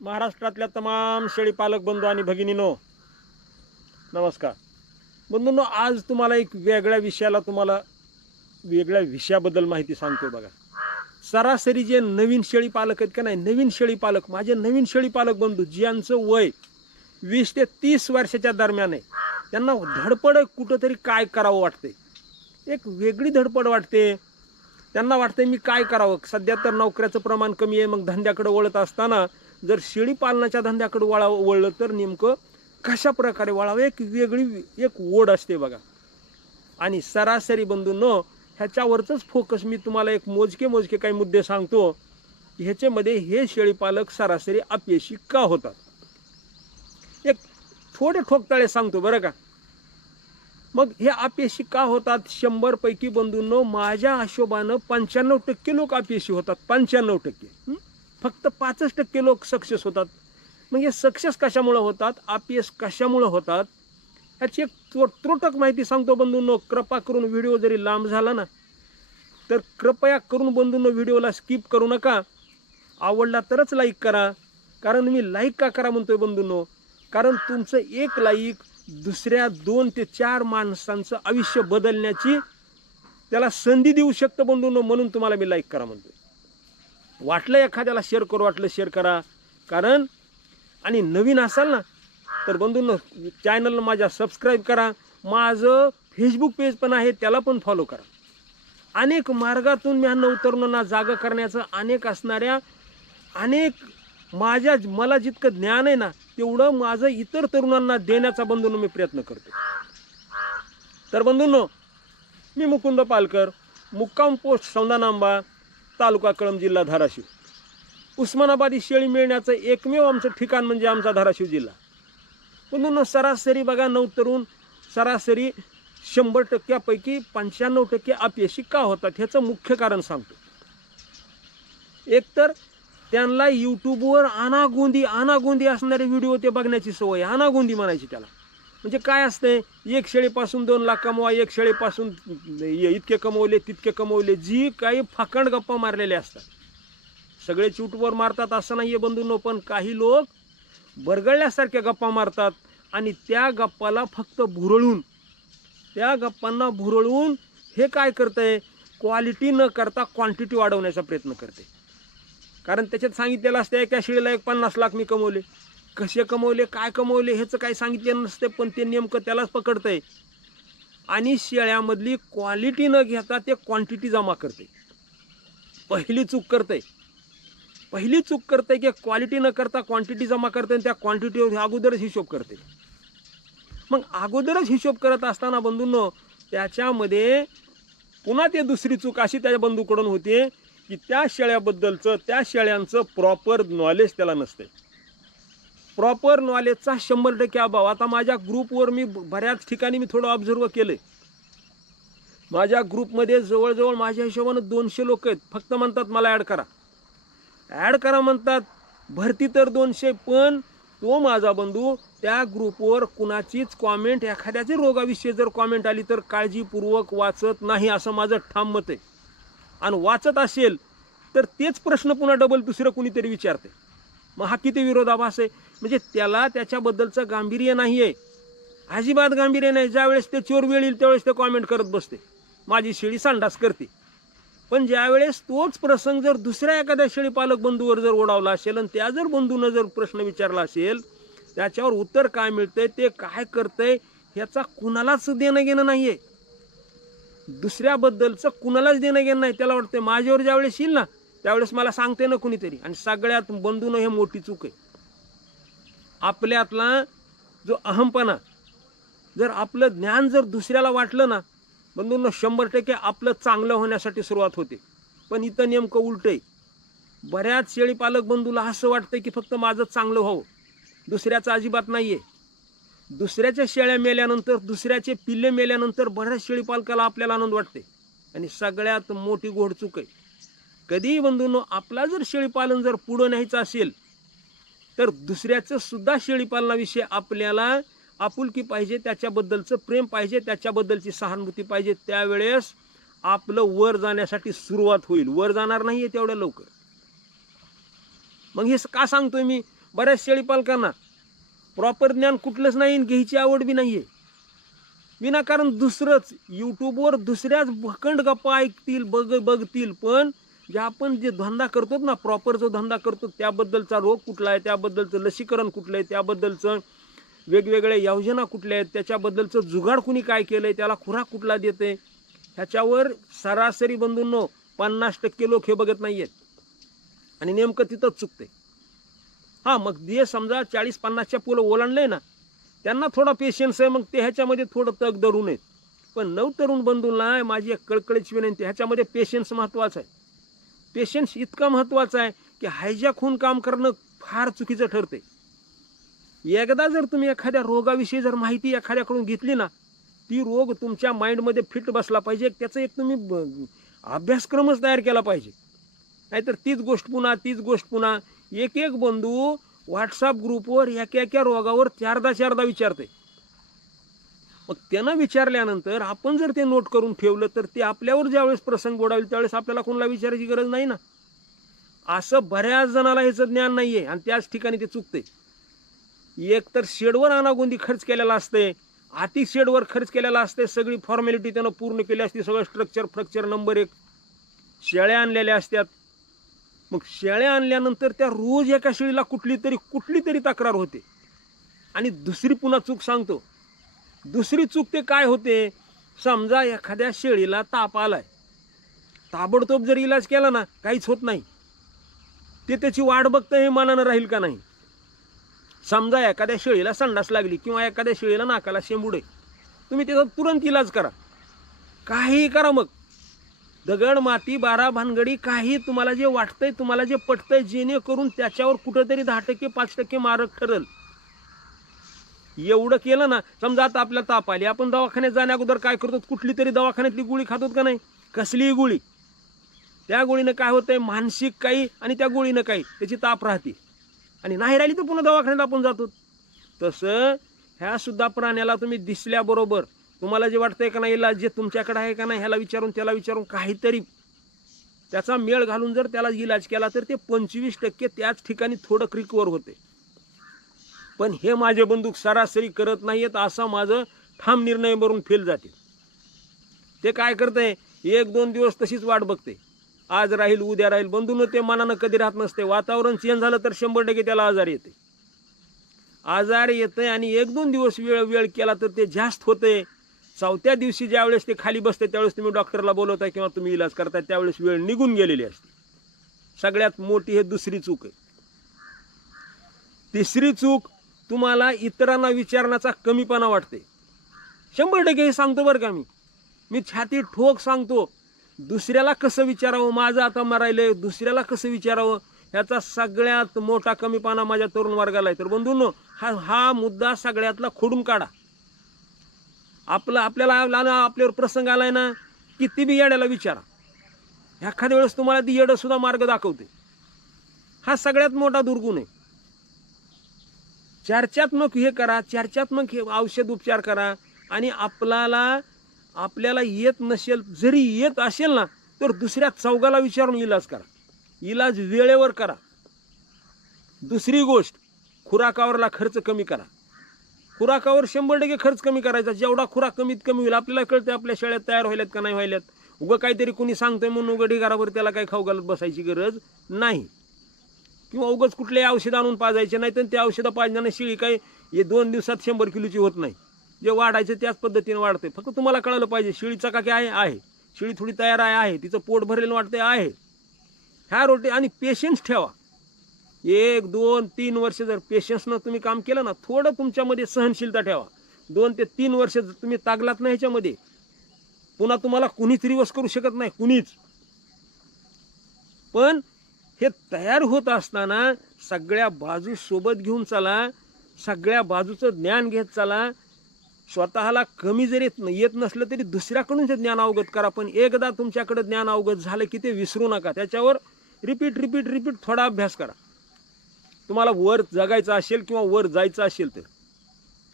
महाराष्ट्रातल्या तमाम शेळी पालक बंधू आणि भगिनीनो, नमस्कार. बंधूंनो, आज तुम्हाला एक वेगळ्या विषयाबद्दल माहिती सांगतो. बघा, सरासरी जे नवीन शेळी पालक आहेत का नाही, माझे नवीन शेळी पालक बंधू ज्यांचं वय 20 ते 30 वर्षाच्या दरम्यान आहे, त्यांना धडपड कुठंतरी काय करावं वाटते, एक वेगळी धडपड वाटते. त्यांना वाटतंय मी काय करावं. सध्या तर नोकऱ्याचं प्रमाण कमी आहे. मग धंद्याकडे वळत असताना जर शेळी पालनाच्या धंद्याकडे वळलं तर नेमकं कशा प्रकारे वळावं, एक वेगळी ओढ असते बघा. आणि सरासरी बंधूंनो, ह्याच्यावरच फोकस मी तुम्हाला एक मोजके काही मुद्दे सांगतो. ह्याच्यामध्ये हे शेळी पालक सरासरी अपयशी का होतात, एक थोडे ठोकताळे सांगतो बरं का. मग हे अपयशी का होतात? 100 पैकी बंधूंनो, माझ्या हिशोबानं 95% लोक अपयशी होतात. 95%. फक्त 5% लोक सक्सेस होतात. मग हे सक्सेस कशामुळे होतात, अपयश कशामुळे होतात, ह्याची एक त्रोटक माहिती सांगतो बंधूंनो. कृपा करून व्हिडिओ जरी लांब झाला ना, तर कृपया करून बंधूंनो व्हिडिओला स्किप करू नका. आवडला तरच लाईक करा. कारण मी लाईक का करा म्हणतोय बंधूंनो, कारण तुमचं एक लाईक दुसऱ्या 2 ते 4 माणसांचं आयुष्य बदलण्याची त्याला संधी देऊ शकतं बंधूंनो. म्हणून तुम्हाला मी लाईक करा म्हणतोय. वाटलं एखाद्याला शेअर करू वाटलं शेअर करा. कारण आणि नवीन असाल ना तर बंधूंनो, चॅनलला माझ्या सबस्क्राईब करा. माझं फेसबुक पेज पण आहे, त्याला पण फॉलो करा. अनेक मार्गातून मी तरुणांना जागा करण्याचं मला जितकं ज्ञान आहे ना, तेवढं माझं इतर तरुणांना देण्याचा बंधूंनो मी प्रयत्न करतो. तर बंधूंनो, मी मुकुंद पालकर, मुक्काम पोस्ट सौंदानांबा, तालुका कळंब, जिल्हा धाराशिव. उस्मानाबादी शेळी मिळण्याचं एकमेव आमचं ठिकाण म्हणजे आमचा धाराशिव जिल्हा. बंधूंनो, सरासरी बघा, तरुण सरासरी 100% पैकी 95% अपयशी का होतात, ह्याचं मुख्य कारण सांगतो. एकतर त्यांना यूट्यूबवर अनागोंदी असणारे व्हिडिओ ते बघण्याची सवय. अनागोंदी म्हणायची त्याला. म्हणजे काय असतंय, एक शेळीपासून 2 लाख कमवा, एक शेळीपासून इतके कमवले तितके कमवले, जी काही फाकंड गप्पा मारलेल्या असतात. सगळेच यूट्यूबवर मारतात असं नाहीये बंधूंनो, पण काही लोक बरगळल्यासारख्या गप्पा मारतात आणि त्या गप्पांना भुरळून हे काय करतंय, क्वालिटी न करता क्वांटिटी वाढवण्याचा प्रयत्न करते. कारण त्याच्यात सांगितलेलं असतं एका शेळीला 50 लाख मी कमवले. कसे कमवले, काय कमवले, ह्याचं काही सांगितलेलं नसते, पण ते नेमकं त्यालाच पकडतंय आणि शेळ्यामधली क्वालिटी न घेता ते क्वांटिटी जमा करते. पहिली चूक करते की क्वालिटी न करता क्वांटिटी जमा करते आणि त्या क्वांटिटीवर अगोदरच हिशोब करते. मग अगोदरच हिशोब करत असताना बंधूंनो, त्याच्यामध्ये पुन्हा ते दुसरी चूक अशी त्या बंधूकडून होते की त्या शेळ्यांचं प्रॉपर नॉलेज त्याला नसते. प्रॉपर नॉलेजचा 100% अभाव. आता माझ्या ग्रुपवर मी बऱ्याच ठिकाणी थोडं ऑब्झर्व केलंय. माझ्या ग्रुपमध्ये जवळजवळ माझ्या हिशोबानं 200 लोक आहेत. फक्त म्हणतात मला ॲड करा म्हणतात. भरती तर 200, पण तो माझा बंधू त्या ग्रुपवर कुणाचीच कॉमेंट, एखाद्याची रोगाविषयी जर कॉमेंट आली तर काळजीपूर्वक वाचत नाही, असं माझं ठाम मत आहे. आणि वाचत असेल तर तेच प्रश्न पुन्हा डबल दुसरं कुणीतरी विचारते. मग हा किती विरोधाभास आहे. म्हणजे त्याला त्याच्याबद्दलचं गांभीर्य नाही आहे, अजिबात गांभीर्य नाही. ज्यावेळेस ते चोर वेळ येईल त्यावेळेस ते कॉमेंट करत बसते, माझी शेळी संडास करते. पण ज्यावेळेस तोच प्रसंग जर दुसऱ्या एखाद्या शेळी पालक बंधूवर जर ओढावला असेल आणि त्या जर बंधूनं जर प्रश्न विचारला असेल, त्याच्यावर उत्तर काय मिळतंय, ते काय करतंय, ह्याचा कुणालाच देणं घेणं नाहीये. दुसऱ्याबद्दलचं कुणालाच देणं घेणं नाही. त्याला वाटतं माझ्यावर ज्यावेळेस येईल ना त्यावेळेस मला सांगते ना कुणीतरी. आणि सगळ्यात बंधूनं हे मोठी चूक आहे. आपल्यातला जो अहमपणा, जर आपलं ज्ञान जर दुसऱ्याला वाटलं ना बंधूंनो, 100% आपलं चांगलं होण्यासाठी सुरुवात होते. पण इथं नेमकं उलटं आहे. बऱ्याच शेळी पालक बंधूला असं वाटतं की फक्त माझं चांगलं व्हावं, दुसऱ्याचं अजिबात नाहीये. दुसऱ्याच्या शेळ्या मेल्यानंतर, दुसऱ्याचे पिल्ले मेल्यानंतर बऱ्याच शेळी पालकाला आपल्याला आनंद वाटते. आणि सगळ्यात मोठी घोडचूक आहे, कधीही बंधूंनो, आपला जर शेळीपालन जर पुढं न्यायचं असेल तर दुसऱ्याचं सुद्धा शेळीपालनाविषयी आपल्याला आपुलकी पाहिजे, त्याच्याबद्दलचं प्रेम पाहिजे, त्याच्याबद्दलची सहानुभूती पाहिजे. त्यावेळेस आपलं वर जाण्यासाठी सुरुवात होईल. वर जाणार नाहीये तेवढ्या लवकर. मग हे का सांगतोय मी, बऱ्याच शेळीपालकांना प्रॉपर ज्ञान कुठलंच नाही आणि घ्यायची आवड बी नाही आहे. विनाकारण दुसरंच यूट्यूबवर दुसऱ्याच भखंड गप्पा ऐकतील, बघतील, पण जे आपण जे धंदा करतो ना, प्रॉपर जो धंदा करतो त्याबद्दलचा रोग कुठला आहे, त्याबद्दलचं लसीकरण कुठलं आहे, त्याबद्दलचं वेगवेगळ्या योजना कुठल्या आहेत, त्याच्याबद्दलचं जुगाड कुणी काय केलं आहे, त्याला खुराक कुठला देते, ह्याच्यावर सरासरी बंधूंनो 50% लोक हे बघत नाही आहेत आणि नेमकं तिथंच चुकते. हां, मग जे समजा 40-50च्या पुढं ओलांडलंय ना, त्यांना थोडा पेशन्स आहे, मग ते ह्याच्यामध्ये थोडं तग धरू नयेत. पण नवतरुण बंधूंना माझी एक कळकळीची विनंती, ह्याच्यामध्ये पेशन्स महत्त्वाचा आहे. पेशन्स इतका महत्त्वाचा आहे की हायजॅक होऊन काम करणं फार चुकीचं ठरते. एकदा जर तुम्ही एखाद्या रोगाविषयी जर माहिती एखाद्याकडून घेतली ना, ती रोग तुमच्या माइंडमध्ये फिट बसला पाहिजे, त्याचा एक तुम्ही अभ्यासक्रमच तयार केला पाहिजे. नाहीतर तीच गोष्ट पुन्हा एक बंधू व्हॉट्सअप ग्रुपवर एका रोगावर चारदा विचारते. मग त्यांना विचारल्यानंतर आपण जर ते नोट करून ठेवलं तर ते आपल्यावर ज्यावेळेस प्रसंग ओढावेल त्यावेळेस आपल्याला कोणाला विचारायची गरज नाही ना. असं बऱ्याच जणाला ह्याचं ज्ञान नाहीये आणि त्याच ठिकाणी ते चुकते. एक तर शेडवर अनागोंदी खर्च केलेला असते, आती शेडवर खर्च केलेला असते, सगळी फॉर्मॅलिटी त्यानं पूर्ण केली असते, सगळं स्ट्रक्चर नंबर 1 शेळ्या आणलेल्या असतात. मग शेळ्या आणल्यानंतर त्या रोज एका शेळीला कुठली तरी तक्रार होते. आणि दुसरी पुन्हा चूक सांगतो, दुसरी चूक ते काय होते, समजा एखाद्या शेळीला ताप आलाय, ताबडतोब जर इलाज केला ना काहीच होत नाही, ते त्याची वाट बघतं हे मनानं राहील का नाही. समजा एखाद्या शेळीला संडास लागली किंवा एखाद्या शेळीला नाकाला शेंबुडे, तुम्ही त्याचा तुरंत इलाज करा, काहीही करा, मग दगड माती 12 भानगडी काही तुम्हाला जे वाटतंय, तुम्हाला जे पटतंय, जेणेकरून त्याच्यावर कुठंतरी 10% 5% मारक ठरेल. एवढं केलं ना, समजा आता आपल्याला ताप आली, आपण दवाखान्यात जाण्या अगोदर काय करतो, कुठली तरी दवाखान्यातली गोळी खातो का नाही, कसलीही गोळी, त्या गोळीनं काय होतंय, मानसिक काही आणि त्या गोळीनं काही त्याची ताप राहते आणि नाही राहिली तर पुन्हा दवाखान्यात आपण जातो. तसं ह्या सुद्धा प्राण्याला तुम्ही दिसल्याबरोबर तुम्हाला जे वाटतंय का नाही इलाज, जे तुमच्याकडे आहे का नाही, ह्याला विचारून त्याला विचारून काहीतरी त्याचा मेळ घालून जर त्याला इलाज केला तर ते 25% त्याच ठिकाणी थोडं रिकवर होते. पण हे माझे बंधू सरासरी करत नाहीयेत, असा माझं ठाम निर्णय करून फेल जाते. ते काय करते, 1-2 दिवस तशीच वाट बघते, आज राहील उद्या राहील. बंधून ते मनानं कधी राहत नसते. वातावरण चेंज झालं तर 100% त्याला आजार येते आणि 1-2 दिवस वेळ केला तर ते जास्त होते. 4थ्या दिवशी ज्यावेळेस ते खाली बसते त्यावेळेस तुम्ही डॉक्टरला बोलवताय किंवा तुम्ही इलाज करताय त्यावेळेस वेळ निघून गेलेली असते. सगळ्यात मोठी हे दुसरी चूक आहे. तिसरी चूक, तुम्हाला इतरांना विचारण्याचा कमीपणा वाटते. 100% हे सांगतो बरं का, मी छाती ठोक सांगतो. दुसऱ्याला कसं विचारावं, माझं आता मरायलंय, दुसऱ्याला कसं विचारावं, ह्याचा सगळ्यात मोठा कमीपणा माझ्या तरुण वर्गाला आहे. तर बंधूंनो, हा मुद्दा सगळ्यातला खोडून काढा. आपल्यावर प्रसंग आलाय ना, किती बी येड्याला विचारा, एखाद्या वेळेस तुम्हाला ती येडं सुद्धा मार्ग दाखवते. हा सगळ्यात मोठा दुर्गुण आहे. चर्चात्मक हे करा, चर्चात्मक हे औषध उपचार करा आणि आपल्याला येत नसेल, जरी येत असेल ना तर दुसऱ्या चौघाला विचारून इलाज करा, इलाज वेळेवर करा. दुसरी गोष्ट, खुराकावरला खर्च कमी करा. खुराकावर 100% खर्च कमी करायचा. जेवढा खुराक कमीत कमी होईल, आपल्याला कळतं आपल्या शेळ्या तयार व्हायल्यात का नाही व्हायल्यात. उगं काहीतरी कोणी सांगतंय म्हणून उगं ढिगारावर त्याला काही खाऊ घालत बसायची गरज नाही, किंवा उगच कुठले औषध आणून पाजायचे नाही. तर ते औषधं पाजण्याने शेळी काही 2 दिवसात 100 किलोची होत नाही. जे वाढायचं त्याच पद्धतीने वाढते. फक्त तुम्हाला कळलं पाहिजे शेळीचा का काय आहे, शेळी थोडी तयार आहे, तिचं पोट भरलेलं वाटतंय आहे. ह्या रोटी आणि पेशन्स ठेवा. 1-2-3 वर्ष जर पेशन्सनं तुम्ही काम केलं ना, थोडं तुमच्यामध्ये सहनशीलता ठेवा. 2 ते 3 वर्ष तुम्ही तागलात नाही ह्याच्यामध्ये, पुन्हा तुम्हाला कुणीच रिवर्स करू शकत नाही, कुणीच. पण हे तयार होत असताना सगळ्या बाजू सोबत घेऊन चला, सगळ्या बाजूचं ज्ञान घेत चला. स्वतःला कमी जरी येत नसलं तरी दुसऱ्याकडून ते ज्ञान अवगत करा. पण एकदा तुमच्याकडे ज्ञान अवगत झालं की ते विसरू नका. त्याच्यावर रिपीट थोडा अभ्यास करा. तुम्हाला वर जगायचं असेल किंवा वर जायचं असेल तर.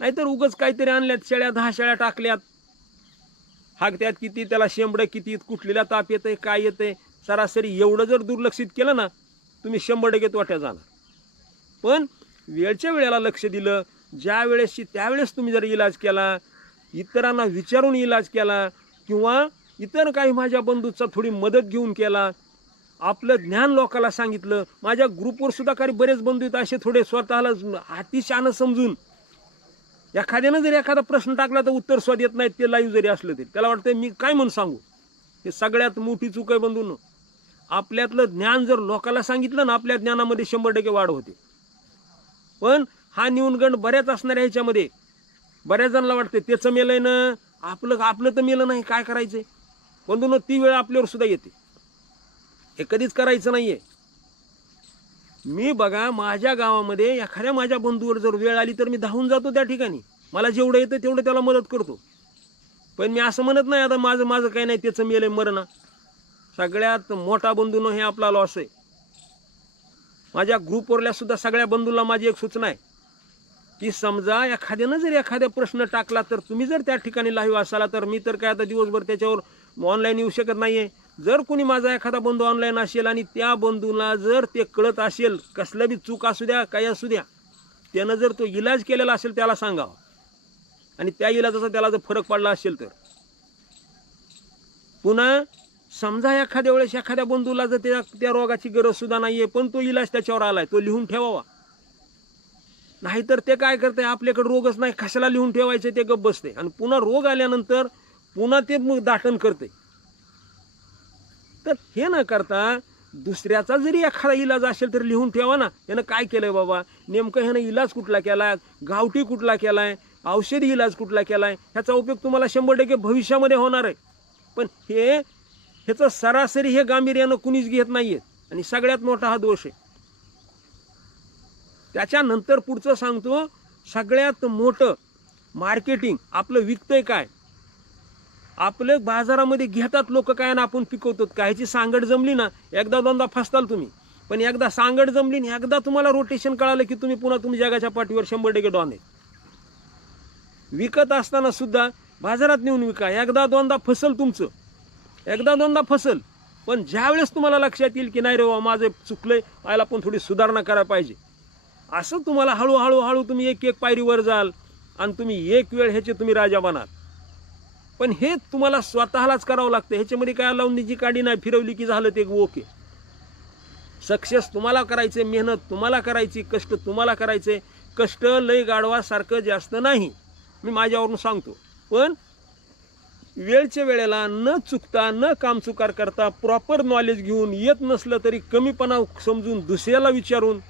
नाहीतर उगच काहीतरी आणल्यात शेळ्या, 10 शेळ्या टाकल्यात, हागत्यात किती, त्याला शेंबडं किती, कुठलेला ताप येतंय, काय येतंय, सरासरी एवढं जर दुर्लक्षित केलं ना, तुम्ही 100% तोट्यात जाणार. पण वेळच्या वेळेला लक्ष दिलं, ज्या वेळेसची त्यावेळेस तुम्ही जर इलाज केला, इतरांना विचारून इलाज केला किंवा इतर काही माझ्या बंधूचा थोडी मदत घेऊन केला, आपलं ज्ञान लोकांना सांगितलं. माझ्या ग्रुपवर सुद्धा काही बरेच बंधू आहेत असे थोडे स्वतःला अतिशहाणं समजून एखाद्यानं जरी एखादा प्रश्न टाकला तर उत्तर स्वतः येत नाहीत, ते लाईव्ह जरी असलं तरी त्याला वाटतं मी काय म्हणून सांगू. हे सगळ्यात मोठी चूक आहे बंधूंनो. आपल्यातलं ज्ञान जर लोकांना सांगितलं ना, आपल्या ज्ञानामध्ये 100% वाढ होते. पण हा न्यूनगंड बऱ्याच असणाऱ्या ह्याच्यामध्ये बऱ्याच जणांना वाटते त्याचं मेलंय ना, आपलं तर मेलं नाही, काय करायचंय. बंधूंनो, ती वेळ आपल्यावर सुद्धा येते. हे कधीच करायचं नाहीये. मी बघा माझ्या गावामध्ये एखाद्या माझ्या बंधूवर जर वेळ आली तर मी धावून जातो त्या ठिकाणी. मला जेवढं येतं तेवढं त्याला मदत करतो. पण मी असं म्हणत नाही आता माझं काही नाही, त्याचं मेलंय मरणा. सगळ्यात मोठा बंधूनं हे आपला लॉस आहे. माझ्या ग्रुपवरल्या सुद्धा सगळ्या बंधूंना माझी एक सूचना आहे की समजा एखाद्यानं जर एखादा प्रश्न टाकला तर तुम्ही जर त्या ठिकाणी लाईव्ह असाला तर मी तर काय आता दिवसभर त्याच्यावर ऑनलाईन येऊ शकत नाहीये. जर कोणी माझा एखादा बंधू ऑनलाईन असेल आणि त्या बंधूला जर ते कळत असेल, कसलं बी चूक असू द्या काही असू द्या, त्यानं जर तो इलाज केलेला असेल त्याला सांगावं. आणि त्या इलाजाचा त्याला जर फरक पडला असेल तर पुन्हा समजा एखाद्या वेळेस एखाद्या बंधूला जर त्या रोगाची गरज सुद्धा नाहीये पण तो इलाज त्याच्यावर आलाय, तो लिहून ठेवावा. नाहीतर ते काय करते, आपल्याकडे रोगच नाही कशाला लिहून ठेवायचं, ते गप्प बसते आणि पुन्हा रोग आल्यानंतर पुन्हा ते दाटन करते. तर हे न करता दुसऱ्याचा जरी एखादा इलाज असेल तर लिहून ठेवा ना. यानं काय केलंय बाबा, नेमकं ह्यानं इलाज कुठला केलाय, गावठी कुठला केलाय, औषधी इलाज कुठला केलाय, ह्याचा उपयोग तुम्हाला 100% भविष्यामध्ये होणार आहे. पण ह्याचं सरासरी हे गांभीर्यानं कुणीच घेत नाहीये आणि सगळ्यात मोठा हा दोष आहे. त्याच्यानंतर पुढचं सांगतो, सगळ्यात मोठं मार्केटिंग आपलं विकतंय काय, आपलं बाजारामध्ये घेतात लोक काय आणि आपण पिकवतो काय, ह्याची सांगड जमली ना एकदा दोनदा फसताल तुम्ही. पण एकदा सांगड जमली आणि एकदा तुम्हाला रोटेशन कळालं की तुम्ही पुन्हा तुम्ही जगाच्या पाठीवर 100% डॉन आहे. विकत असताना सुद्धा बाजारात नेऊन विका, एकदा दोनदा फसल तुमचं, एकदा दोनदा फसल. पण ज्यावेळेस तुम्हाला लक्षात येईल की नाही रे बाबा माझं चुकलंय, आयला पण थोडी सुधारणा करायला पाहिजे, असं तुम्हाला हळूहळू तुम्ही एक एक पायरीवर जाल आणि तुम्ही एक वेळ ह्याचे तुम्ही राजा बनाल. पण हे तुम्हाला स्वतःलाच करावं लागतं. ह्याच्यामध्ये काय लावणीची काडी नाही, फिरवली की झालं ते ओके. सक्सेस तुम्हाला करायचे, मेहनत तुम्हाला करायची, कष्ट तुम्हाला करायचे. कष्ट लय गाढवासारखं जास्त नाही, मी माझ्यावरून सांगतो. पण वेळच्या वेळेला न चुकता न कामचुकार करता प्रॉपर नॉलेज घेऊन, येत नसलं तरी कमीपणा समजून दुसऱ्याला विचारून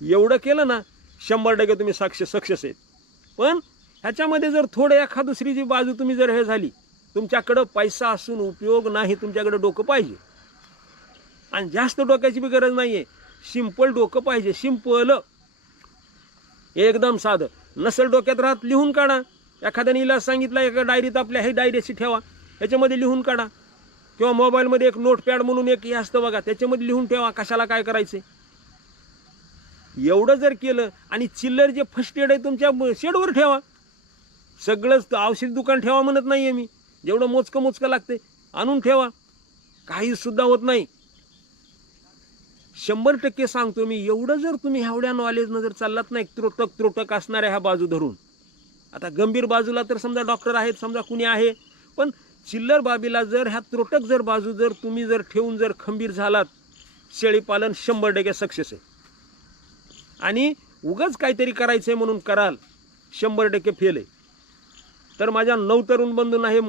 एवढं केलं ना 100% तुम्ही सक्सेस आहेत. पण ह्याच्यामध्ये जर थोडं एखाद दुसरी जी बाजू तुम्ही जर हे झाली, तुमच्याकडं पैसा असून उपयोग नाही, तुमच्याकडं डोकं पाहिजे. आणि जास्त डोक्याची बी गरज नाहीये, सिंपल डोकं पाहिजे. सिंपल एकदम साधं. नसेल डोक्यात राहत लिहून काढा. एखाद्याने इलाज सांगितला एका डायरीत, आपल्या हे डायरीशी ठेवा, ह्याच्यामध्ये लिहून काढा. किंवा मोबाईलमध्ये एक नोटपॅड म्हणून एक हे असतं बघा, त्याच्यामध्ये लिहून ठेवा कशाला काय करायचे. एवढं जर केलं आणि चिल्लर जे फर्स्ट एड आहे तुमच्या शेडवर ठेवा. सगळंच औषध दुकान ठेवा म्हणत नाहीये मी, जेवढं मोजकं लागते आणून ठेवा, काही सुद्धा होत नाही. 100% सांगतो मी. एवढं जर तुम्ही एवढ्या नॉलेजनं जर चाललात नाही, त्रोटक असणाऱ्या ह्या बाजू धरून, आता गंभीर बाजूला तर समजा डॉक्टर आहेत, समजा कुणी आहे, पण चिल्लर बाबीला जर ह्या त्रोटक जर बाजू जर तुम्ही जर ठेवून जर खंबीर झालात, शेळीपालन 100% सक्सेस आहे. आणि उगाच काहीतरी करायचंय म्हणून कराल 100% फेल आहे. तर माझ्या 9 तरुण बंधूंना हे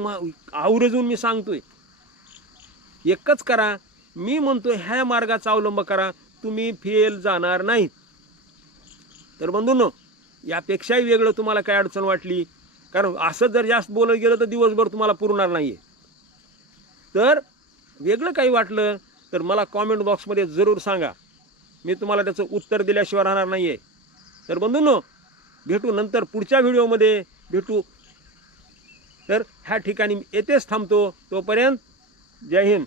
आवर्जून मी सांगतोय, एकच करा. मी म्हणतोय ह्या मार्गाचा अवलंब करा, तुम्ही फेल जाणार नाहीत. तर बंधूंनो, यापेक्षाही वेगळं तुम्हाला काय अडचण वाटली, कारण असं जर जास्त बोलत गेलं तर दिवसभर तुम्हाला पुरणार नाहीये. तर वेगळं काही वाटलं तर मला कॉमेंट बॉक्समध्ये जरूर सांगा, मी तुम्हाला त्याचं उत्तर दिल्याशिवाय राहणार नाहीये. तर बंधूंनो, भेटू नंतर पुढच्या व्हिडिओमध्ये भेटू. तर ह्या ठिकाणी येथेच थांबतो. तोपर्यंत जय हिंद.